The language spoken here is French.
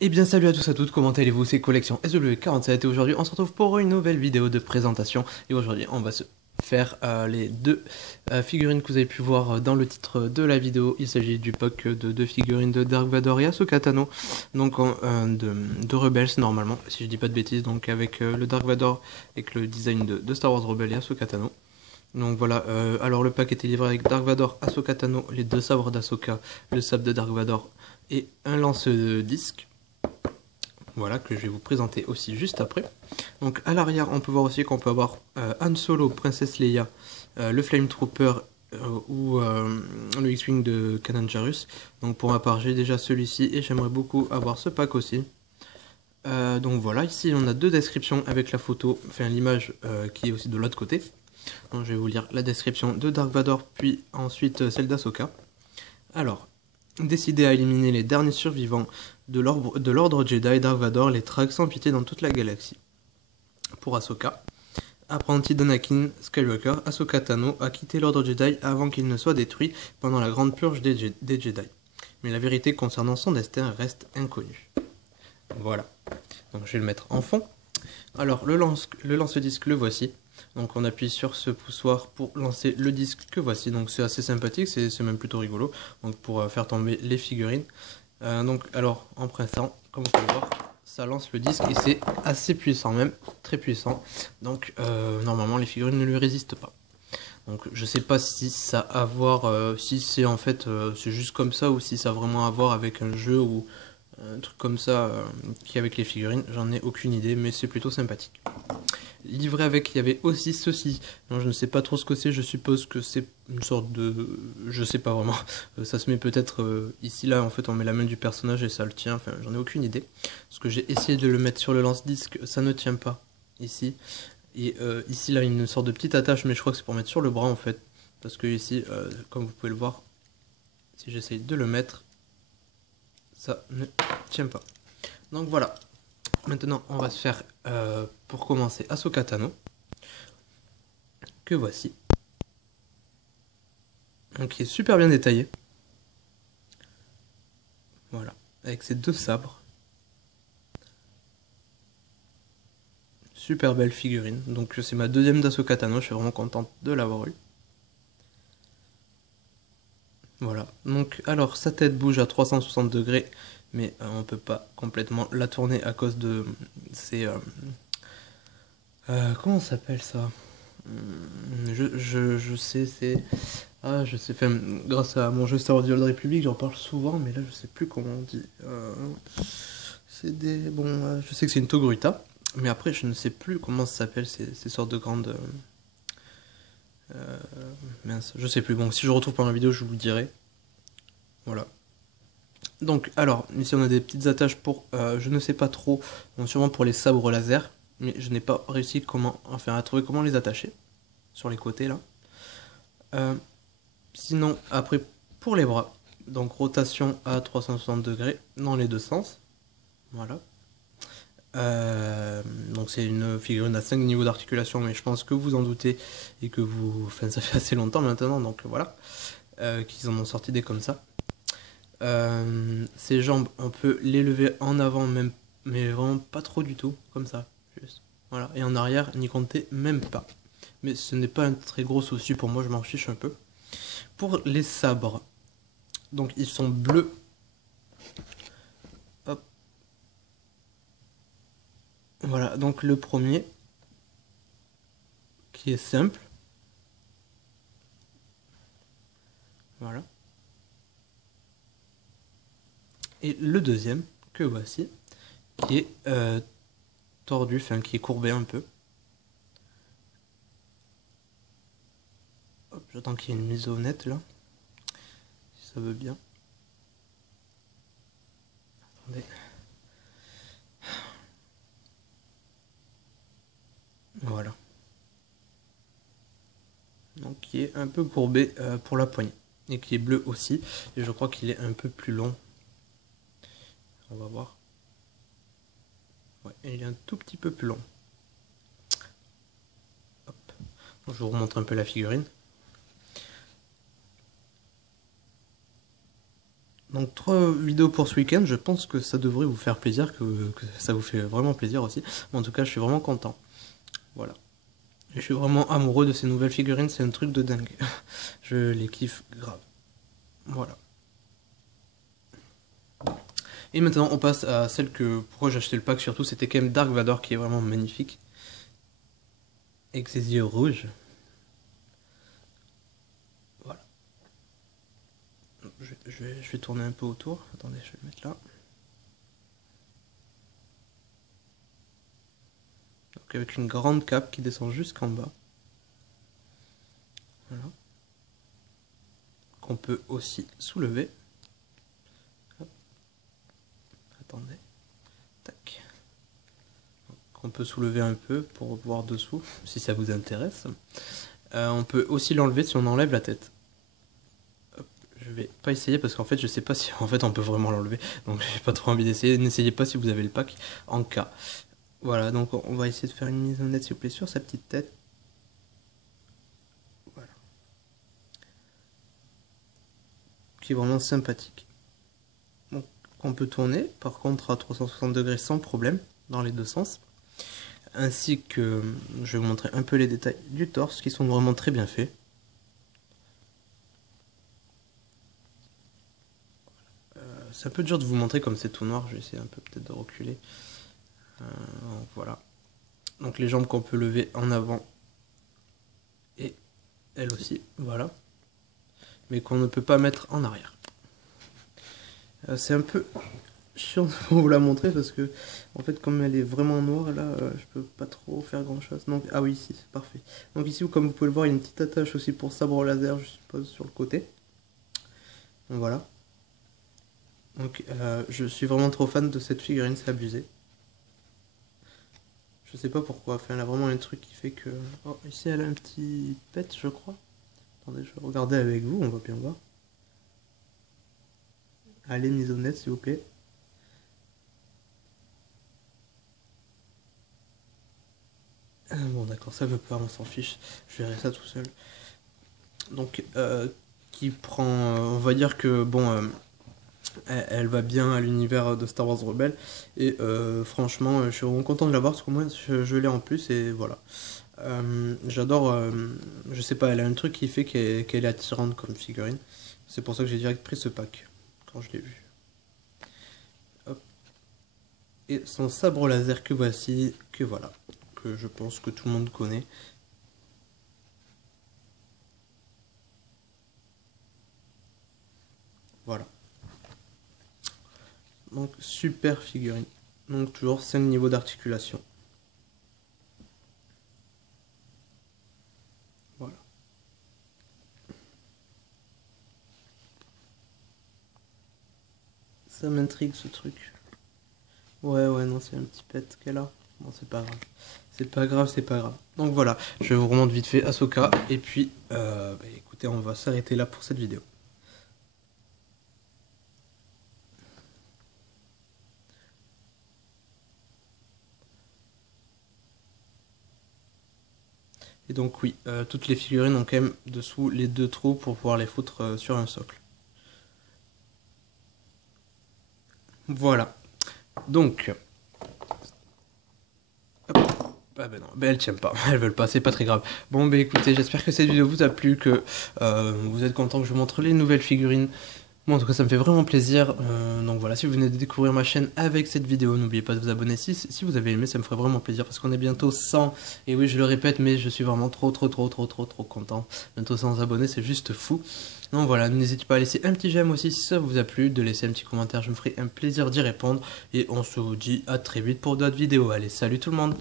Eh bien salut à tous et à toutes, comment allez-vous? C'est Collection SW47 et aujourd'hui on se retrouve pour une nouvelle vidéo de présentation. Et aujourd'hui on va se faire les deux figurines que vous avez pu voir dans le titre de la vidéo. Il s'agit du pack de deux figurines de Dark Vador et Ahsoka Tano, donc de Rebels normalement, si je dis pas de bêtises, donc avec le Dark Vador avec le design de Star Wars Rebels et Ahsoka Tano. Donc voilà, alors le pack était livré avec Dark Vador, Ahsoka Tano, les deux sabres d'Ahsoka, le sabre de Dark Vador et un lance-disque. Voilà, que je vais vous présenter aussi juste après. Donc à l'arrière, on peut voir aussi qu'on peut avoir Han Solo, Princesse Leia, le Flame Trooper ou le X-Wing de Kanan Jarrus. Donc pour ma part, j'ai déjà celui-ci et j'aimerais beaucoup avoir ce pack aussi. Donc voilà, ici on a deux descriptions avec la photo, enfin l'image qui est aussi de l'autre côté. Donc je vais vous lire la description de Dark Vador, puis ensuite celle d'Ahsoka. Alors, décidé à éliminer les derniers survivants de l'ordre Jedi, Dark Vador les traque sans pitié dans toute la galaxie. Pour Ahsoka, apprenti d'Anakin Skywalker, Ahsoka Tano a quitté l'ordre Jedi avant qu'il ne soit détruit pendant la grande purge des Jedi. Mais la vérité concernant son destin reste inconnue. Voilà. Donc je vais le mettre en fond. Alors le lance-disque, le voici. Donc on appuie sur ce poussoir pour lancer le disque que voici. Donc c'est assez sympathique, c'est même plutôt rigolo. Donc pour faire tomber les figurines. Donc alors en pressant, comme vous pouvez voir, ça lance le disque et c'est assez puissant, même très puissant. Donc normalement les figurines ne lui résistent pas. Donc je sais pas si ça a à voir, si c'est en fait c'est juste comme ça ou si ça a vraiment à voir avec un jeu ou un truc comme ça qui est avec les figurines. J'en ai aucune idée, mais c'est plutôt sympathique. Livré avec, il y avait aussi ceci. Non, je ne sais pas trop ce que c'est, je suppose que c'est une sorte de... Je sais pas vraiment. Ça se met peut-être ici, là, en fait, on met la main du personnage et ça le tient. Enfin, j'en ai aucune idée. Parce que j'ai essayé de le mettre sur le lance-disque, ça ne tient pas. Ici. Et ici, là, une sorte de petite attache, mais je crois que c'est pour mettre sur le bras, en fait. Parce que ici, comme vous pouvez le voir, si j'essaye de le mettre, ça ne tient pas. Donc voilà. Maintenant, on va se faire, pour commencer, Ahsoka Tano, que voici. Donc, qui est super bien détaillé. Voilà. Avec ses deux sabres. Super belle figurine. Donc, c'est ma deuxième d'Ahsoka Tano. Je suis vraiment contente de l'avoir eu. Voilà. Donc, alors, sa tête bouge à 360 degrés. Mais on peut pas complètement la tourner à cause de ses... comment ça s'appelle ça? Je sais, c'est... Ah, je sais, enfin, grâce à mon jeu Star Wars The Old Republic, j'en parle souvent, mais là, je sais plus comment on dit. C'est des... Bon, je sais que c'est une Togruta, mais après, je ne sais plus comment ça s'appelle, ces sortes de grandes... mince, je sais plus. Bon, si je retrouve pendant la vidéo, je vous le dirai. Voilà. Donc, alors, ici, on a des petites attaches pour... je ne sais pas trop, bon, sûrement pour les sabres laser, mais je n'ai pas réussi à trouver comment les attacher, sur les côtés, là. Sinon, après, pour les bras, donc rotation à 360 degrés dans les deux sens. Voilà. Donc c'est une figurine à 5 niveaux d'articulation, mais je pense que vous en doutez et que vous... Enfin, ça fait assez longtemps maintenant, donc voilà, qu'ils en ont sorti des comme ça. Ses jambes, on peut les lever en avant même, mais vraiment pas trop du tout, comme ça, juste. Voilà. Et en arrière, n'y comptez même pas. Mais ce n'est pas un très gros souci pour moi, je m'en fiche un peu. Pour les sabres, donc ils sont bleus. Hop. Voilà, donc le premier, qui est simple. Voilà. Et le deuxième, que voici, qui est tordu, enfin qui est courbé un peu. Hop, j'attends qu'il y ait une mise au net là, si ça veut bien. Attendez. Voilà. Donc qui est un peu courbé pour la poignée. Et qui est bleu aussi. Et je crois qu'il est un peu plus long. On va voir. Ouais, il est un tout petit peu plus long. Hop. Je vous remontre un peu la figurine. Donc 3 vidéos pour ce week-end, je pense que ça devrait vous faire plaisir, que ça vous fait vraiment plaisir aussi. En tout cas, je suis vraiment content. Voilà. Et je suis vraiment amoureux de ces nouvelles figurines, c'est un truc de dingue. Je les kiffe grave. Voilà. Et maintenant, on passe à celle que, pourquoi j'ai acheté le pack surtout, c'était quand même Dark Vador qui est vraiment magnifique. Avec ses yeux rouges. Voilà. Je vais tourner un peu autour. Attendez, je vais le mettre là. Donc avec une grande cape qui descend jusqu'en bas. Voilà. Qu'on peut aussi soulever. Hop. Attendez. Tac. Qu'on peut soulever un peu pour voir dessous, si ça vous intéresse. On peut aussi l'enlever si on enlève la tête. Hop. Je vais pas essayer parce qu'en fait je sais pas si en fait on peut vraiment l'enlever. Donc j'ai pas trop envie d'essayer. N'essayez pas si vous avez le pack en cas. Voilà, donc on va essayer de faire une mise en net s'il vous plaît sur sa petite tête. Voilà. Qui est vraiment sympathique. Donc on peut tourner par contre à 360 degrés sans problème dans les deux sens. Ainsi que je vais vous montrer un peu les détails du torse qui sont vraiment très bien faits. C'est un peu dur de vous montrer comme c'est tout noir, je vais essayer un peu peut-être de reculer. Voilà. Donc les jambes qu'on peut lever en avant et elle aussi, voilà. Mais qu'on ne peut pas mettre en arrière. C'est un peu chiant pour vous la montrer parce que en fait comme elle est vraiment noire là je peux pas trop faire grand chose. Donc ah oui ici c'est parfait. Donc ici comme vous pouvez le voir il y a une petite attache aussi pour sabre laser je suppose sur le côté. Donc voilà. Donc je suis vraiment trop fan de cette figurine, c'est abusé. Je sais pas pourquoi, enfin elle a vraiment un truc qui fait que... Oh ici elle a un petit pet je crois. Attendez je vais regarder avec vous, on va bien voir. Allez mise au net s'il vous plaît. Bon d'accord, ça veut pas, on s'en fiche, je verrai ça tout seul. Donc qui prend, on va dire que bon, elle va bien à l'univers de Star Wars Rebelle et franchement je suis vraiment content de l'avoir parce que moi je l'ai en plus et voilà. J'adore, je sais pas, elle a un truc qui fait qu'elle est attirante comme figurine. C'est pour ça que j'ai direct pris ce pack quand je l'ai vu. Hop. Et son sabre laser que voici, que voilà. Que je pense que tout le monde connaît. Voilà. Donc super figurine. Donc toujours 5 niveaux d'articulation. Voilà. Ça m'intrigue ce truc. Ouais non c'est un petit pet qu'elle a. Bon c'est pas grave. C'est pas grave, c'est pas grave. Donc voilà, je vous remonte vite fait Ahsoka. Et puis, écoutez, on va s'arrêter là pour cette vidéo. Et donc oui, toutes les figurines ont quand même dessous les 2 trous pour pouvoir les foutre sur un socle. Voilà. Donc... Ah ben non, ben elles tiennent pas, elles veulent pas, c'est pas très grave. Bon ben écoutez, j'espère que cette vidéo vous a plu, que vous êtes content que je vous montre les nouvelles figurines. Moi en tout cas ça me fait vraiment plaisir, donc voilà, si vous venez de découvrir ma chaîne avec cette vidéo, n'oubliez pas de vous abonner si vous avez aimé, ça me ferait vraiment plaisir parce qu'on est bientôt 100, et oui je le répète mais je suis vraiment trop content, bientôt 100 abonnés, c'est juste fou. Donc voilà, n'hésitez pas à laisser un petit j'aime aussi si ça vous a plu, de laisser un petit commentaire, je me ferai un plaisir d'y répondre, et on se dit à très vite pour d'autres vidéos. Allez, salut tout le monde!